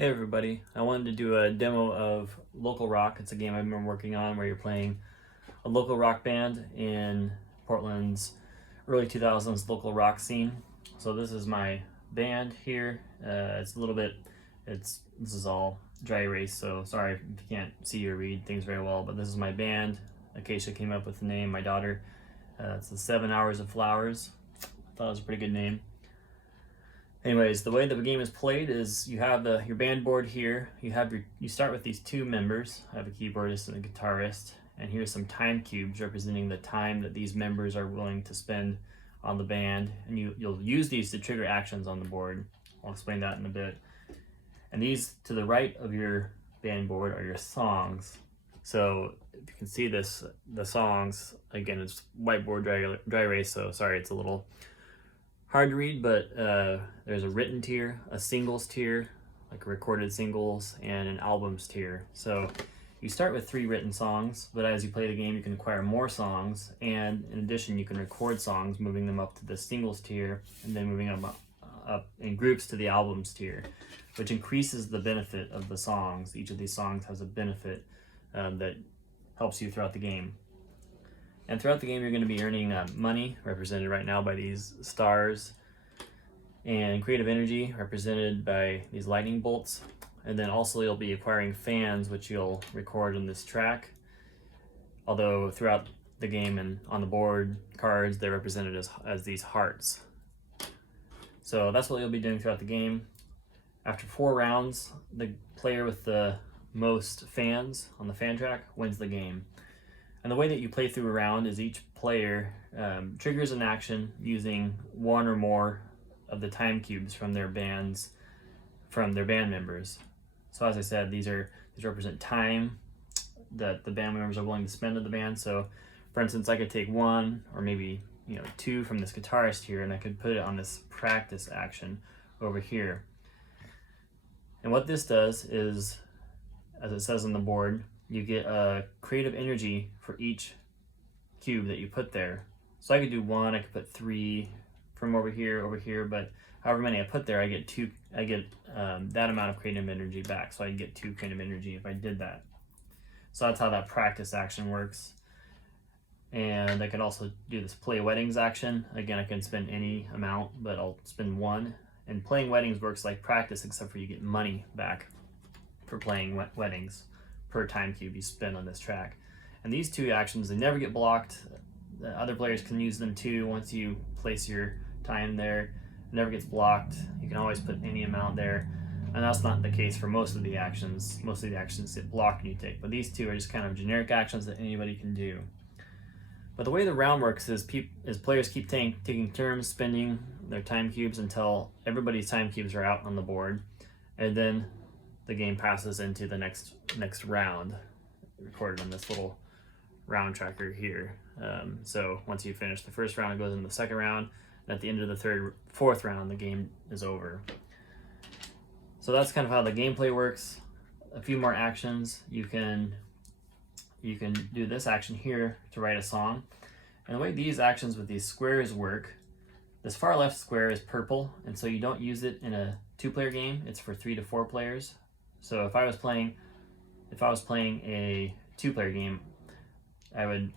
Hey everybody, I wanted to do a demo of Local Rock. It's a game I've been working on where you're playing a local rock band in Portland's early 2000s local rock scene. So this is my band here. It's a little bit, this is all dry erase, so sorry if you can't see or read things very well, but this is my band. Acacia came up with the name, my daughter. It's the 7 Hours of Flowers. I thought it was a pretty good name. Anyways, the way that the game is played is you have your band board here. You start with these two members. I have a keyboardist and a guitarist, and here's some time cubes representing the time that these members are willing to spend on the band. And you'll use these to trigger actions on the board. I'll explain that in a bit. And these to the right of your band board are your songs. So if you can see this, the songs, again, it's whiteboard dry erase, so sorry, it's a little hard to read, but there's a written tier, a singles tier, like recorded singles, and an albums tier. So you start with 3 written songs, but as you play the game, you can acquire more songs, and in addition, you can record songs, moving them up to the singles tier, and then moving them up in groups to the albums tier, which increases the benefit of the songs. Each of these songs has a benefit that helps you throughout the game. And throughout the game, you're going to be earning money, represented right now by these stars, and creative energy, represented by these lightning bolts. And then also you'll be acquiring fans, which you'll record on this track. Although throughout the game and on the board cards, they're represented as these hearts. So that's what you'll be doing throughout the game. After 4 rounds, the player with the most fans on the fan track wins the game. And the way that you play through a round is each player triggers an action using one or more of the time cubes from their band members. So as I said, these represent time that the band members are willing to spend at the band. So for instance, I could take 1 or maybe 2 from this guitarist here, and I could put it on this practice action over here. And what this does is, as it says on the board, you get a creative energy for each cube that you put there. So I could do 1, I could put 3 from over here, but however many I put there, I get that amount of creative energy back. So I get 2 creative energy if I did that. So that's how that practice action works. And I can also do this play weddings action. Again, I can spend any amount, but I'll spend 1. And playing weddings works like practice, except for you get money back for playing weddings per time cube you spend on this track. And these 2 actions, they never get blocked. The other players can use them too. Once you place your time there, it never gets blocked. You can always put any amount there. And that's not the case for most of the actions. Most of the actions get blocked and you take. But these 2 are just kind of generic actions that anybody can do. But the way the round works is players keep taking turns spending their time cubes until everybody's time cubes are out on the board. And then the game passes into the next round, recorded on this little round tracker here. So once you finish the first round, it goes into the second round, and at the end of the fourth round, the game is over. So that's kind of how the gameplay works. A few more actions. You can do this action here to write a song. And the way these actions with these squares work, this far left square is purple, and so you don't use it in a 2-player game. It's for 3 to 4 players. So if I was playing a 2-player game, I would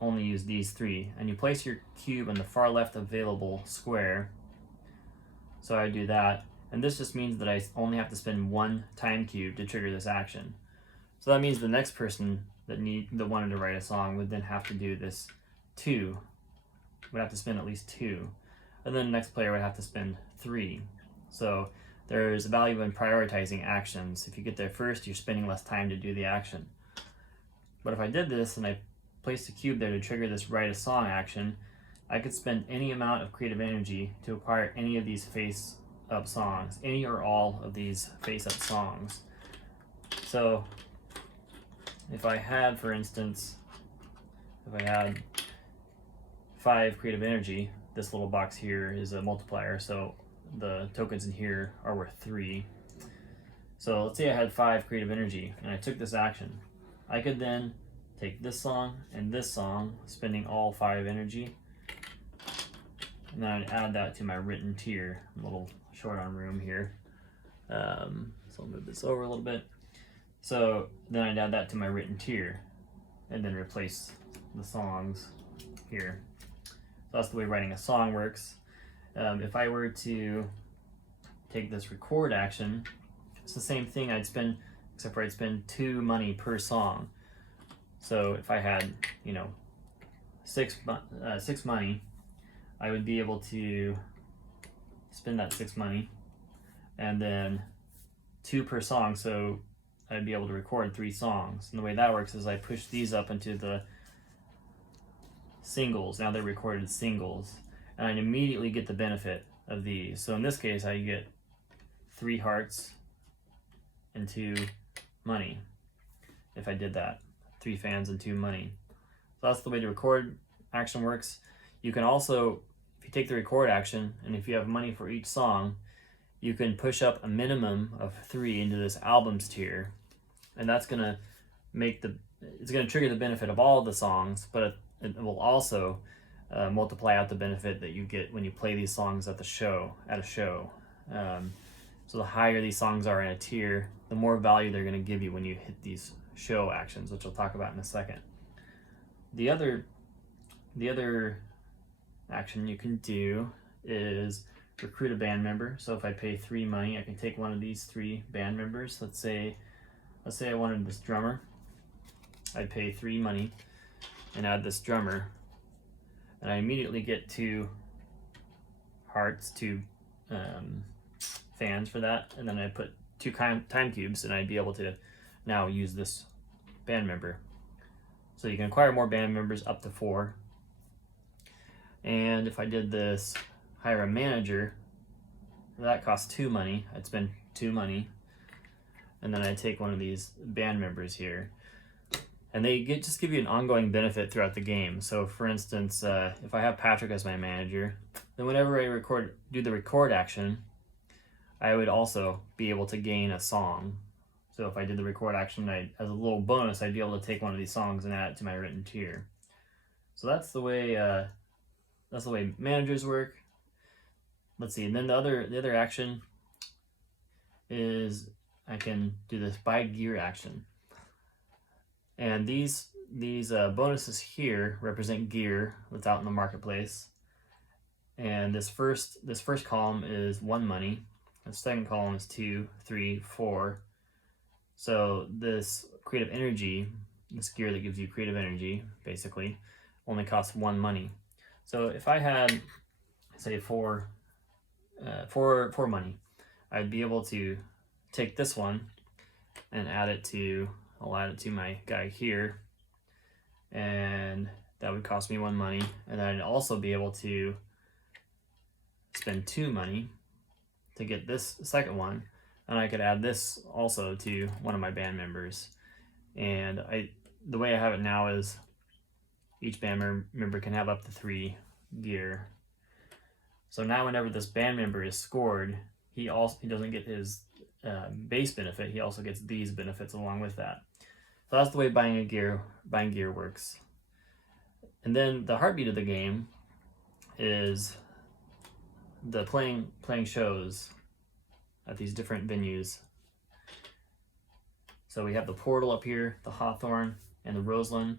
only use these 3. And you place your cube in the far left available square. So I do that. And this just means that I only have to spend 1 time cube to trigger this action. So that means the next person that wanted to write a song would then have to do this 2. Would have to spend at least 2. And then the next player would have to spend 3. So there's a value in prioritizing actions. If you get there first, you're spending less time to do the action. But if I did this and I placed a cube there to trigger this write a song action, I could spend any amount of creative energy to acquire any of these face-up songs, any or all of these face-up songs. So if I had, for instance, 5 creative energy, this little box here is a multiplier, so the tokens in here are worth 3. So let's say I had 5 creative energy and I took this action. I could then take this song and this song, spending all 5 energy, and then I'd add that to my written tier. A little short on room here. So I'll move this over a little bit. So then I'd add that to my written tier and then replace the songs here. So that's the way writing a song works. If I were to take this record action, it's the same thing. Except for I'd spend 2 money per song. So if I had, 6 money, I would be able to spend that 6 money, and then 2 per song. So I'd be able to record 3 songs. And the way that works is I push these up into the singles. Now they're recorded singles, and I'd immediately get the benefit of these. So in this case, I get 3 hearts and 2 money. If I did that, 3 fans and 2 money. So that's the way the record action works. You can also, if you take the record action and if you have money for each song, you can push up a minimum of 3 into this albums tier, and that's gonna it's gonna trigger the benefit of all the songs, but it will also multiply out the benefit that you get when you play these songs at a show. So the higher these songs are in a tier, the more value they're gonna give you when you hit these show actions, which we'll talk about in a second. The other action you can do is recruit a band member. So if I pay 3 money, I can take one of these 3 band members. Let's say I wanted this drummer. I'd pay 3 money and add this drummer, and I immediately get 2 hearts, 2 fans for that, and then I put 2 time cubes, and I'd be able to now use this band member. So you can acquire more band members, up to 4. And if I did this, hire a manager, that costs 2 money. I'd spend 2 money, and then I'd take one of these band members here, and they just give you an ongoing benefit throughout the game. So for instance, if I have Patrick as my manager, then whenever I do the record action, I would also be able to gain a song. So if I did the record action, as a little bonus, I'd be able to take one of these songs and add it to my written tier. So that's the way managers work. Let's see, and then the other action is I can do this buy gear action. And these bonuses here represent gear that's out in the marketplace. And this first column is 1 money. The second column is 2, 3, 4. So this creative energy, this gear that gives you creative energy, basically, only costs 1 money. So if I had, say, 4 money, I'd be able to take this one and I'll add it to my guy here, and that would cost me 1 money. And then I'd also be able to spend 2 money to get this second one, and I could add this also to one of my band members. And the way I have it now is each band member can have up to 3 gear. So now whenever this band member is scored, he doesn't get his base benefit, he also gets these benefits along with that. So that's the way buying gear works. And then the heartbeat of the game is the playing shows at these different venues. So we have the Portal up here, the Hawthorne, and the Roseland.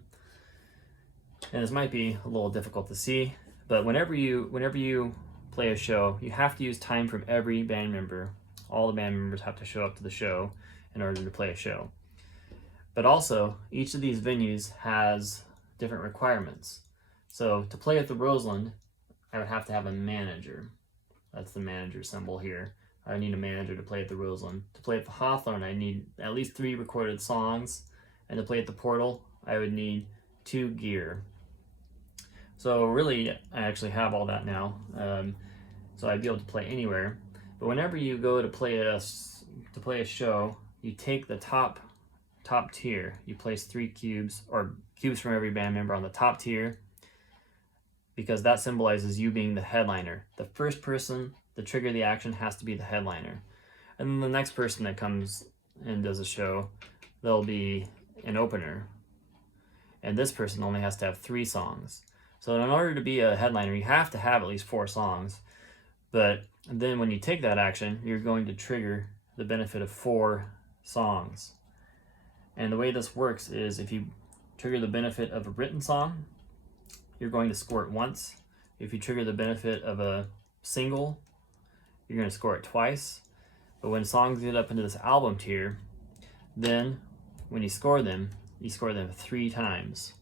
And this might be a little difficult to see, but whenever you play a show, you have to use time from every band member. All the band members have to show up to the show in order to play a show. But also, each of these venues has different requirements. So to play at the Roseland, I would have to have a manager. That's the manager symbol here. I need a manager to play at the Roseland. To play at the Hawthorne, I need at least 3 recorded songs. And to play at the Portal, I would need 2 gear. So really, I actually have all that now. So I'd be able to play anywhere. But whenever you go to play a show, you take the top tier. You place 3 cubes, or cubes from every band member on the top tier, because that symbolizes you being the headliner. The first person to trigger the action has to be the headliner. And then the next person that comes and does a show, they'll be an opener. And this person only has to have 3 songs. So in order to be a headliner, you have to have at least 4 songs. But then when you take that action, you're going to trigger the benefit of 4 songs. And the way this works is if you trigger the benefit of a written song, you're going to score it once. If you trigger the benefit of a single, you're going to score it twice. But when songs get up into this album tier, then when you score them 3 times.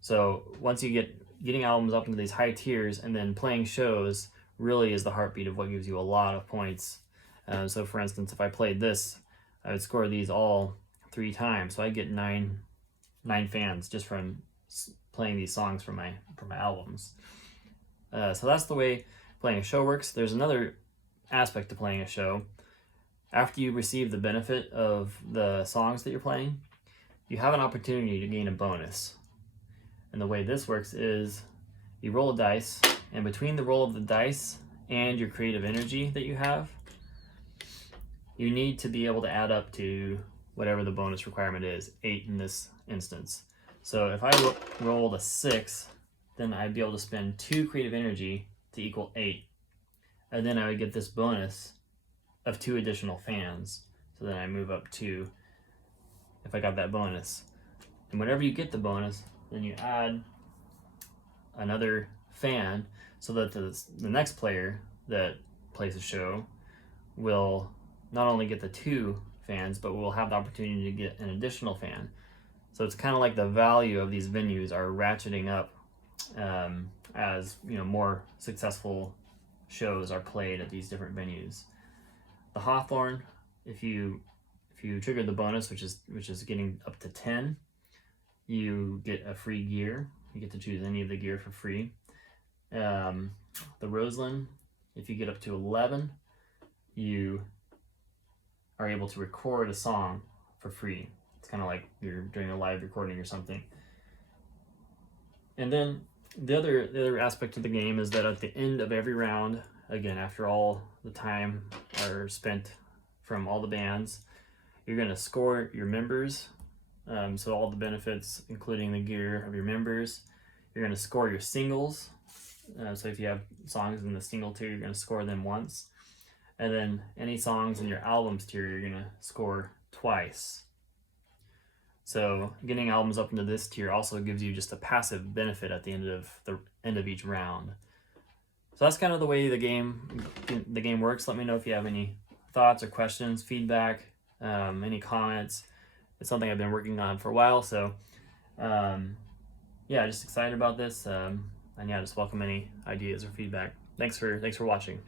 So once you getting albums up into these high tiers and then playing shows really is the heartbeat of what gives you a lot of points. So for instance, if I played this, I would score these all 3 times. So I get 9 fans just from playing these songs from my albums. So that's the way playing a show works. There's another aspect to playing a show. After you receive the benefit of the songs that you're playing, you have an opportunity to gain a bonus. And the way this works is you roll a dice, and between the roll of the dice and your creative energy that you have, you need to be able to add up to whatever the bonus requirement is, 8 in this instance. So if I rolled a 6, then I'd be able to spend 2 creative energy to equal 8. And then I would get this bonus of 2 additional fans. So then I move up 2 if I got that bonus. And whenever you get the bonus, then you add another fan so that the next player that plays a show will not only get the 2 fans, but will have the opportunity to get an additional fan. So it's kind of like the value of these venues are ratcheting up as more successful shows are played at these different venues. The Hawthorne, if you trigger the bonus, which is getting up to 10, you get a free gear. You get to choose any of the gear for free. The Roseland, if you get up to 11, you are able to record a song for free. It's kind of like you're doing a live recording or something. And then the other aspect of the game is that at the end of every round, again, after all the time are spent from all the bands, you're going to score your members. So all the benefits, including the gear of your members. You're going to score your singles. So if you have songs in the single tier, you're going to score them once. And then any songs in your albums tier, you're going to score twice. So getting albums up into this tier also gives you just a passive benefit at the end of each round. So that's kind of the way the game works. Let me know if you have any thoughts or questions, feedback, any comments. It's something I've been working on for a while, so yeah, just excited about this, and yeah, just welcome any ideas or feedback. Thanks for watching.